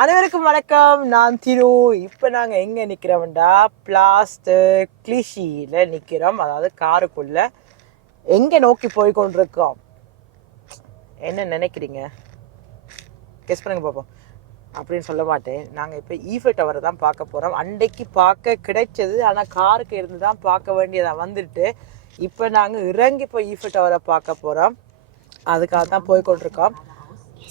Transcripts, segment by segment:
அனைவருக்கும் வணக்கம். நான் திரு. இப்போ நாங்கள் எங்கே நிற்கிறோம்டா, பிளாஸ்ட் கிளிஷியில் நிற்கிறோம். அதாவது காருக்குள்ள எங்கே நோக்கி போய் கொண்டிருக்கோம். என்ன நினைக்கிறீங்க? கெஸ் பண்ணுங்க பார்ப்போம். அப்படின்னு சொல்ல மாட்டேன். நாங்கள் இப்போ ஈஃபில் டவரை தான் பார்க்க போகிறோம். அன்றைக்கு பார்க்க கிடைச்சது, ஆனால் காருக்கு இருந்து தான் பார்க்க வேண்டியதாக வந்துட்டு இப்போ நாங்கள் இறங்கி போய் ஈஃபில் டவரை பார்க்க போகிறோம். அதுக்காக தான் போய் கொண்டிருக்கோம்.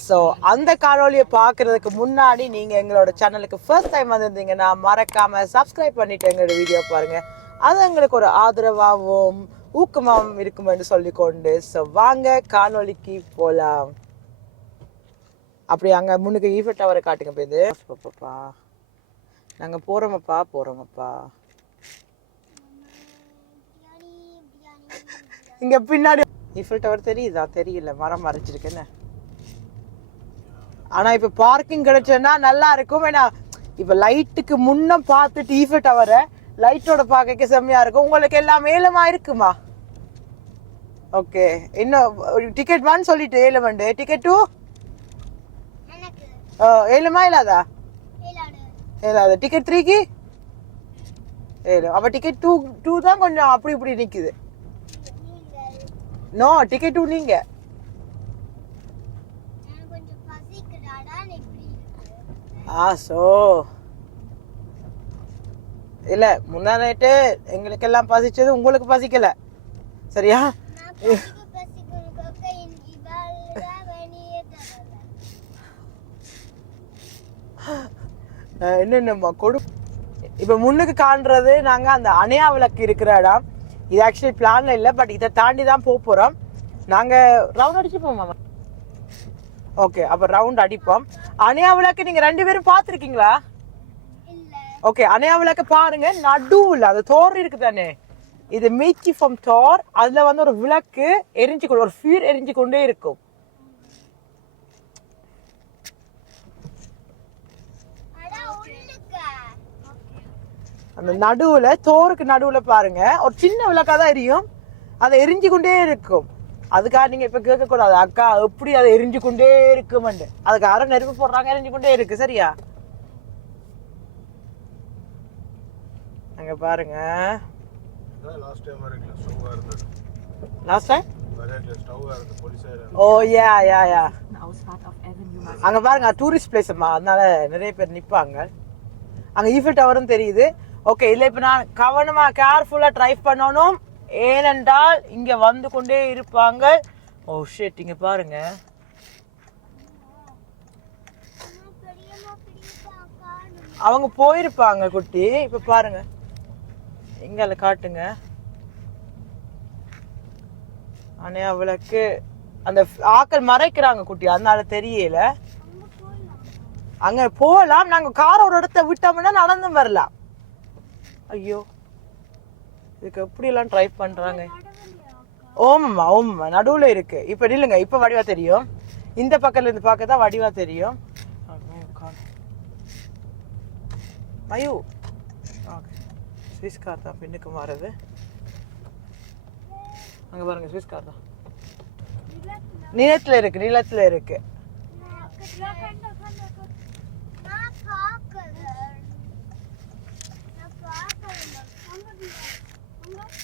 ஸோ அந்த காணொலியை பார்க்குறதுக்கு முன்னாடி நீங்கள் எங்களோட சேனலுக்கு ஃபர்ஸ்ட் டைம் வந்திருந்தீங்கன்னா மறக்காமல் சப்ஸ்கிரைப் பண்ணிவிட்டு எங்களோட வீடியோ பாருங்கள். அது எங்களுக்கு ஒரு ஆதரவாகவும் ஊக்கமாகவும் இருக்கும் என்று சொல்லிக்கொண்டு ஸோ வாங்க காணொலிக்கு போகலாம். அப்படி அங்கே முன்னுக்கு ஈஃபில் டவரை காட்டுங்க. போய் பாப்பா நாங்கள் போகிறோமப்பா. இங்கே பின்னாடி ஈஃபில் டவர் தெரியுதா? தெரியல, மரம் மறைச்சிருக்குன்னு. ஆனால் இப்போ பார்க்கிங் கிடைச்சதுன்னா நல்லா இருக்கும். ஏன்னா இப்போ லைட்டுக்கு முன்ன பார்த்துட்டு ஈஃபில் டவரை லைட்டோட பார்க்க செம்மையாக இருக்கும். உங்களுக்கு எல்லாம் ஏலமா இருக்குமா? ஓகே, இன்னும் டிக்கெட் 1 சொல்லிட்டு 7 டிக்கெட் 2 ஏழுமா இல்லாதா? ஏழாது. டிக்கெட் 3க்கு 7. அப்போ டிக்கெட் 2 தான் கொஞ்சம் அப்படி இப்படி நிற்குது. நோ, டிக்கெட் 2 நீங்கள். ஸோ இல்லை, முந்தா நைட்டு எங்களுக்கெல்லாம் பசிச்சது, உங்களுக்கு பசிக்கலை, சரியா? என்னென்னம்மா கொடு. இப்போ முன்னுக்கு காண்றது நாங்கள் அந்த அணையா விளக்கு இருக்கிற இடம். இது ஆக்சுவலி பிளான்ல இல்லை, பட் இதை தாண்டி தான் போக போகிறோம். நாங்கள் ரவுண்ட் அடிச்சுப்போம் மாமா. ஓகே, அப்போ ரவுண்ட் அடிப்போம். அணையா விளக்கு நீங்கள் 2 பேரும் பார்த்துருக்கீங்களா? ஓகே, அணையா விளக்கு பாருங்க. நடுவில் அது தோர் இருக்கு தானே, இது மீச்சி ஃப்ரம் தோர். அதில் வந்து ஒரு விளக்கு எரிஞ்சு கொண்டு, ஒரு ஃபீர் எரிஞ்சு கொண்டே இருக்கும். அந்த நடுவுல, தோருக்கு நடுவுல பாருங்க, ஒரு சின்ன விளக்கா தான் எரியும். அதை எரிஞ்சு கொண்டே இருக்கும். அதுக்காக நீங்க இப்ப கேட்க கூடாது, அக்கா எப்படி அதை எரிஞ்சு கொண்டே இருக்குமெண்டு. அதுக்கு அரை நெருப்பு போடுறாங்க, எரிஞ்சு கொண்டே இருக்கு, சரியா? அங்க பாருங்க. லாஸ்ட் டைம் ஓ யா அங்க பாருங்க, டூரிஸ்ட் பிளேஸ்மா, அதனால நிறைய பேர் நிப்பாங்க. அங்க ஈஃபில் டவரும் தெரியுது. ஓகே, இல்லை இப்போ நான் கவனமா கேர்ஃபுல்லா டிரைவ் பண்ணணும். ஏனென்றால் இங்க வந்து கொண்டே இருப்பாங்க. ஓ ஷிட், இங்க பாருங்க. அவங்க போயிருப்பாங்க குட்டி. இப்ப பாருங்க, எங்க காட்டுங்க. அணையா விளக்கு அந்த ஆக்கள் மறைக்கிறாங்க குட்டி, அதனால தெரியல. அங்க போகலாம். நாங்க கார ஒரு இடத்த விட்டோம்னா நடந்து வரலாம். ஐயோ, இதுக்கு எப்படி எல்லாம் ட்ரைவ் பண்றாங்க. ஓமம்மா நடுவுல இருக்கு. இப்ப நில்லுங்க, இப்ப வடிவா தெரியும். இந்த பக்கத்துல இருந்து பார்க்க தான் வடிவா தெரியும். மயூ ஸ்விஸ் கார் தான் பின்னுக்கு மாறுது. அங்க பாருங்க, ஸ்விஸ் கார் தான் நீளத்துல இருக்கு.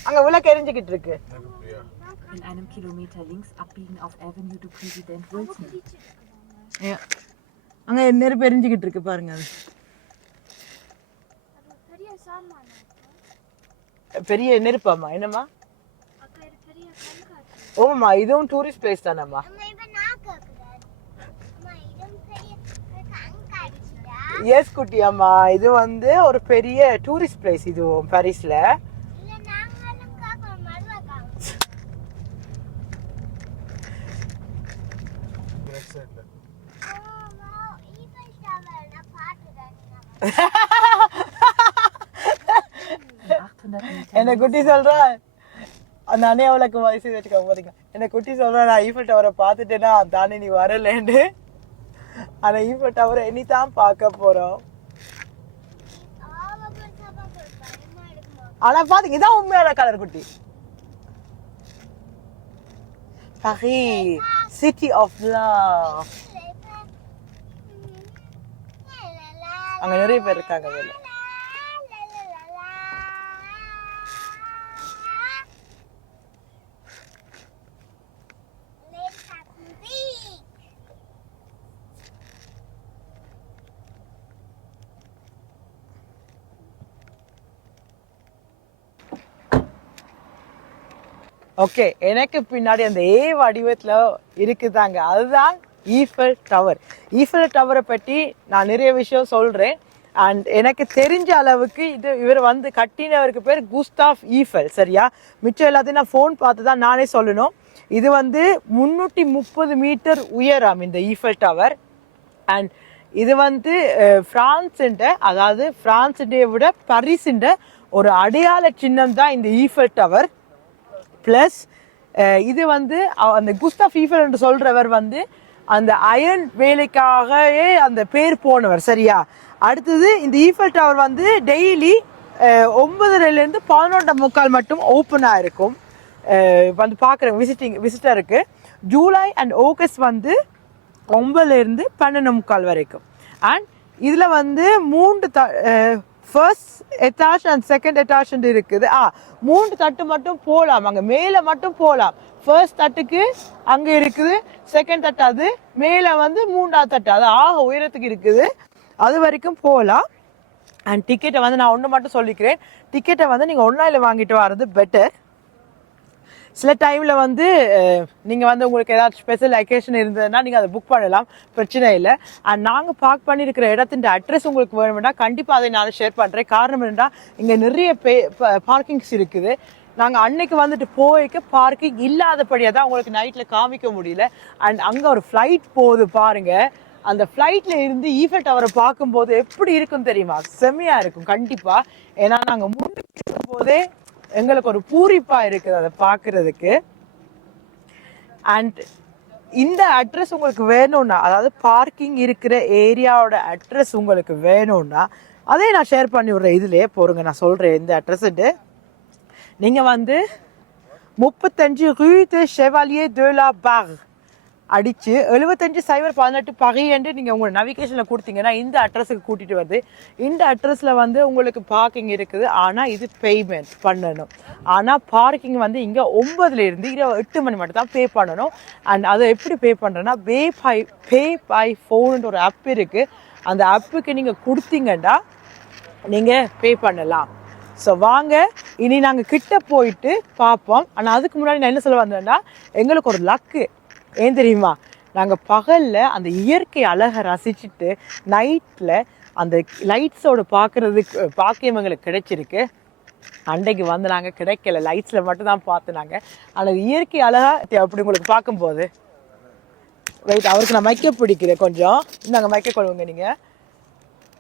அங்க விளக்கு எரிஞ்சுக்கிட்டு இருக்கு. In einem Kilometer links abbiegen auf Avenue du Président Wilson. அங்க நெருப்பு எரிஞ்சுக்கிட்டு இருக்கு பாருங்க. பெரிய நெருப்பாமா? என்னம்மா? ஓமாம்மா, இதுவும் டூரிஸ்ட் பிளேஸ் தானம்மா. எஸ் குட்டி அம்மா, இது வந்து ஒரு பெரிய டூரிஸ்ட் பிளேஸ். இதுவும் பாரிஸ்ல. என்ன குட்டி சொல்ற, அந்த அணையா விளக்கு வயசு வச்சுக்க போறீங்க. என்ன குட்டி சொல்ற, நான் ஈஃபில் டவரை பார்த்துட்டேன்னா தானே நீ வரலன்னு. ஆனா ஈஃபில் டவரை இனிதான் பார்க்க போறோம். ஆனா பாத்தீங்க, இதான் உண்மையான கலர் குட்டி. Paris, city of love. அங்க நிறைய பேர் இருக்காங்க மேல. ஓகே, எனக்கு பின்னாடி அந்த ஏ வடிவத்தில் இருக்குதாங்க, அதுதான் ஈஃபல் டவர். ஈஃபல் டவரை பற்றி நான் நிறைய விஷயம் சொல்கிறேன். அண்ட் எனக்கு தெரிஞ்ச அளவுக்கு இவர் வந்து கட்டினவருக்கு பேர் குஸ்டாஃப் ஈஃபல், சரியா? மிச்சம் எல்லாத்தையும் நான் ஃபோன் பார்த்து தான் நானே சொல்லணும். இது வந்து 330 மீட்டர் உயரம் இந்த ஈஃபல் டவர். அண்ட் இது வந்து பிரான்ஸுண்ட, அதாவது பிரான்ஸுடைய விட பரிசுண்ட ஒரு அடையாள சின்னம் தான் இந்த ஈஃபல் டவர். ப்ளஸ் இது வந்து அந்த குஸ்டாஃப் ஈஃபல் என்று சொல்கிறவர் வந்து அந்த அயர்ன் வேலைக்காகவே அந்த பேர் போனவர், சரியா? அடுத்தது இந்த ஈஃபல் டவர் வந்து டெய்லி 9:30 11:45 மட்டும் ஓப்பனாக இருக்கும். வந்து பார்க்குறேன் விசிட்டருக்கு. ஜூலை அண்ட் ஆகஸ்ட் வந்து 9 12:45 வரைக்கும். அண்ட் இதில் வந்து 3 ஃபர்ஸ்ட் எட்டாஷ் அண்ட் செகண்ட் எட்டாஷ் இருக்குது. 3 தட்டு மட்டும் போகலாம், அங்கே மேலே மட்டும் போகலாம். ஃபர்ஸ்ட் தட்டுக்கு அங்கே இருக்குது, செகண்ட் தட்டு அது மேலே வந்து 3ஆவது தட்டு அது ஆக உயரத்துக்கு இருக்குது, அது வரைக்கும் போகலாம். அண்ட் டிக்கெட்டை வந்து நான் ஒன்று மட்டும் சொல்லிக்கிறேன், டிக்கெட்டை வந்து நீங்கள் ஆன்லைனில் வாங்கிட்டு வர்றது பெட்டர். சில டைமில் வந்து நீங்கள் வந்து உங்களுக்கு ஏதாச்சும் ஸ்பெஷல் அக்கேஷன் இருந்ததுன்னா நீங்கள் அதை புக் பண்ணலாம், பிரச்சனை இல்லை. அண்ட் நாங்கள் பார்க் பண்ணியிருக்கிற இடத்தின் அட்ரஸ் உங்களுக்கு வேணும்னா கண்டிப்பாக அதை நான் ஷேர் பண்ணுறேன். காரணம் என்னென்னா இங்கே நிறைய பார்க்கிங்ஸ் இருக்குது. நாங்கள் அன்னைக்கு வந்துட்டு போய்க்க பார்க்கிங் இல்லாதபடியாக தான் உங்களுக்கு நைட்டில் காமிக்க முடியல. அண்ட் அங்கே ஒரு ஃப்ளைட் போகுது பாருங்கள், அந்த ஃப்ளைட்டில் இருந்து ஈஃபல் டவரை பார்க்கும்போது எப்படி இருக்கும் தெரியுமா? செம்மையாக இருக்கும் கண்டிப்பாக. ஏன்னா நாங்கள் முன்னுக்கு போதே எங்களுக்கு ஒரு பூரிப்பாக இருக்குது அதை பார்க்குறதுக்கு. அண்ட் இந்த அட்ரஸ் உங்களுக்கு வேணும்னா, அதாவது பார்க்கிங் இருக்கிற ஏரியாவோட அட்ரஸ் உங்களுக்கு வேணும்னா அதே நான் ஷேர் பண்ணி விட்றேன். இதுலேயே போருங்க, நான் சொல்கிறேன் இந்த அட்ரஸ்ட்டு. நீங்கள் வந்து 35 Rue de Chevalier de la Barre அடித்து 75 018 பகை என்று நீங்கள் உங்கள் நவிகேஷனில் கொடுத்தீங்கன்னா இந்த அட்ரஸுக்கு கூட்டிகிட்டு வருது. இந்த அட்ரஸில் வந்து உங்களுக்கு பார்க்கிங் இருக்குது, ஆனால் இது பேமெண்ட் பண்ணணும். ஆனால் பார்க்கிங் வந்து இங்கே 9 இரவு 8 மணி மட்டும் தான் பே பண்ணணும். அண்ட் அதை எப்படி பே பண்ணுறேன்னா பே பை ஃபோனுன்ற ஒரு ஆப் இருக்குது. அந்த ஆப்புக்கு நீங்கள் கொடுத்தீங்கன்னா நீங்கள் பே பண்ணலாம். ஸோ வாங்க இனி நாங்கள் கிட்ட போயிட்டு பார்ப்போம். ஆனால் அதுக்கு முன்னாடி நான் என்ன சொல்ல வந்தேன்னா, எங்களுக்கு ஒரு லக்கு ஏன் தெரியுமா? நாங்கள் பகலில் அந்த இயற்கை அழகை ரசிச்சுட்டு நைட்டில் அந்த லைட்ஸோட பார்க்குறதுக்கு பாக்கியம் எங்களுக்கு கிடைச்சிருக்கு. அன்றைக்கு வந்து நாங்கள் கிடைக்கல, லைட்ஸில் மட்டும்தான் பார்த்து நாங்கள். ஆனால் இயற்கை அழகாக அப்படி உங்களுக்கு பார்க்கும்போது ரைட். அவருக்கு நான் மைக்க பிடிக்கிறேன் கொஞ்சம், நாங்கள் மைக்க கொள்ளுங்க நீங்கள்.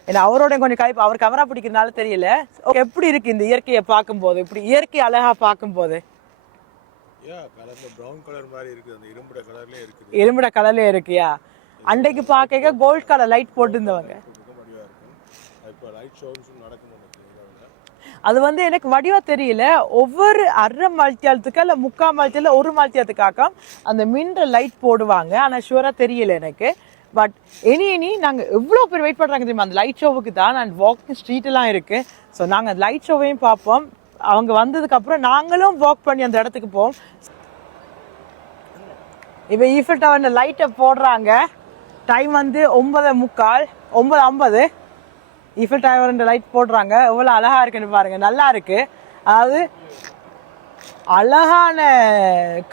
ஏன்னா அவரோட கொஞ்சம் கைப்பு, அவர் கவரா பிடிக்கிறதுனால தெரியல. எப்படி இருக்கு இந்த இயற்கையை பார்க்கும்போது, இப்படி இயற்கை அழகாக பார்க்கும்போது? இரும்புட கலர்ல இருக்குயா. அன்றைக்கு பார்க்க கோல்ட் கலர் லைட் போட்டுருந்தவங்க. அது வந்து எனக்கு வடிவா தெரியல, ஒவ்வொரு அரை மல்த்தியாலத்துக்கு இல்லை 3/4 மல்த்தியால 1 மல்த்தியாலத்துக்காக அந்த மின்ற லைட் போடுவாங்க. ஆனால் ஷுவரா தெரியல எனக்கு. பட் இனி நாங்கள் எவ்வளோ பேர் வெயிட் பண்ணுறாங்க தெரியுமா அந்த லைட் ஷோவுக்கு தான். அண்ட் வாக்கிங் ஸ்ட்ரீட் எல்லாம் இருக்குது. ஸோ நாங்கள் அந்த லைட் ஷோவையும் பார்ப்போம். அவங்க வந்ததுக்கப்புறம் நாங்களும் வாக் பண்ணி அந்த இடத்துக்கு போவோம். இப்போ ஈஃபில் டவர் லைட்டை போடுறாங்க. டைம் வந்து 9:45 9:50. ஈஃபில் டவர் லைட் போடுறாங்க. எவ்வளோ அழகா இருக்குன்னு பாருங்க, நல்லா இருக்கு. அதாவது அழகான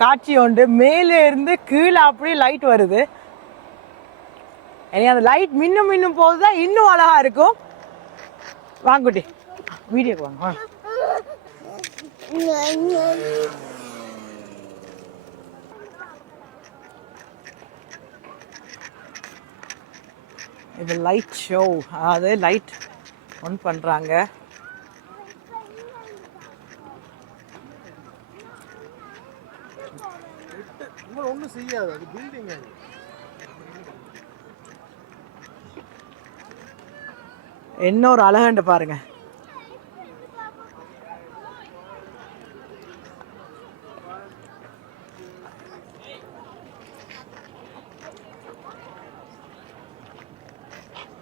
காட்சி உண்டு. மேலே இருந்து கீழே அப்படியே லைட் வருது. அந்த லைட் மின்னும் போதுதான் இன்னும் அழகா இருக்கும். வாங்குட்டி வீடியோக்கு வாங்க. இது லைட் ஷோ, அதாவது லைட் ஆன் பண்றாங்க. ஒன்றும் செய்யாது, அது பில்டிங். என்ன ஒரு அழகாண்டு பாருங்க.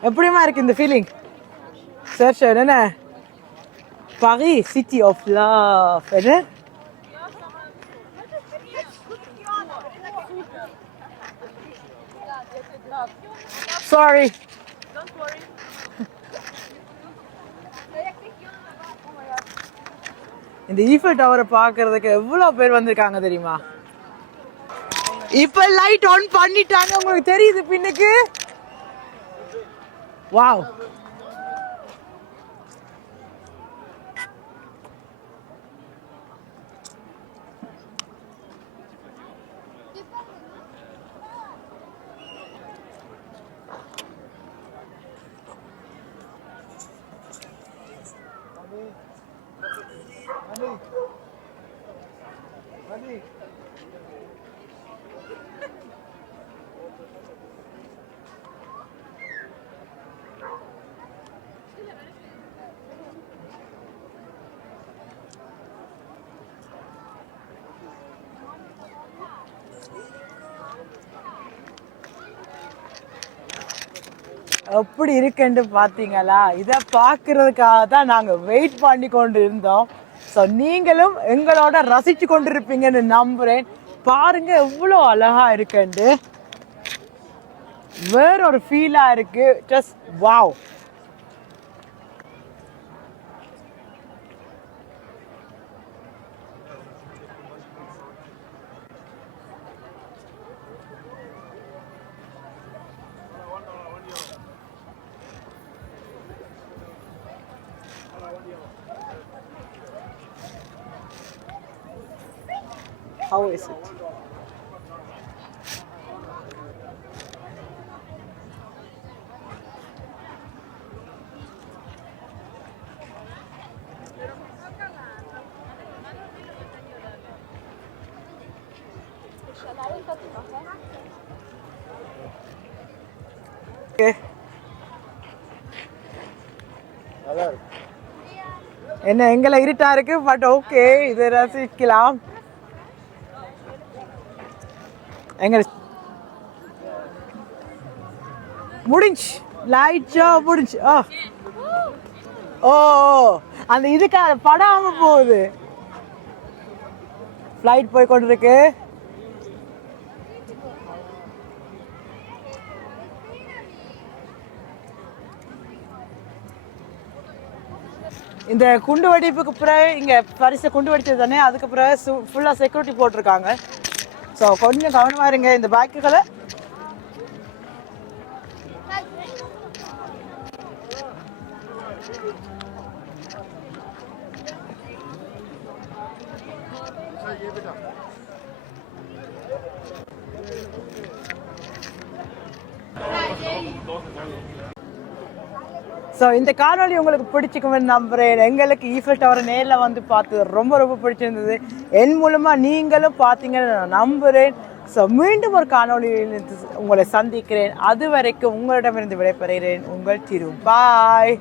எப்படிமா இருக்கு இந்த feeling? Sehr schön, ne? Paris, City of Love, ne? Sorry. இந்த ஈஃபில் டவரை பார்க்கறதுக்கு எவ்வளோ பேர் வந்திருக்காங்க தெரியுமா? இப்போ லைட் ஆன் பண்ணிட்டாங்க, உங்களுக்கு தெரியுது பின்னுக்கு. வாவ். எப்படி இருக்குன்னு பார்த்தீங்களா? இதை பார்க்கறதுக்காக தான் நாங்கள் வெயிட் பண்ணி கொண்டு இருந்தோம். ஸோ நீங்களும் எங்களோட ரசிச்சு கொண்டு இருப்பீங்கன்னு நம்புறேன். பாருங்க எவ்வளோ அழகா இருக்குண்டு, வேற ஒரு ஃபீலா இருக்கு. Just wow. How is it? Okay. என்ன எங்களை இருட்டா இருக்கு, பட் ஓகே, இதை ரசிக்கலாம். எங்க முடிஞ்சு லைட்டா முடிஞ்சு. ஓ அந்த இதுக்காக படாம போகுது. ஃப்ளைட் போய் கொண்டிருக்கு. இந்த குண்டு வெடிப்புக்கு பிறகு இங்க பரிசு குண்டு வெடிச்சது தானே, அதுக்கு பிறகு ஃபுல்லா செக்யூரிட்டி போட்டிருக்காங்க. ஸோ கொஞ்சம் கவனமா இருங்க இந்த பேக்குகளை. ஸோ இந்த காணொலி உங்களுக்கு பிடிச்சிக்குமென்னு நம்புறேன். எங்களுக்கு ஈஃபில் டவரை நேரில் வந்து பார்த்து ரொம்ப ரொம்ப பிடிச்சிருந்தது. என் மூலமாக நீங்களும் பார்த்தீங்கன்னு நான் நம்புகிறேன். ஸோ மீண்டும் ஒரு காணொலியில் உங்களை சந்திக்கிறேன். அது வரைக்கும் உங்களிடமிருந்து விடைபெறுகிறேன். உங்கள் திரு. பாய்.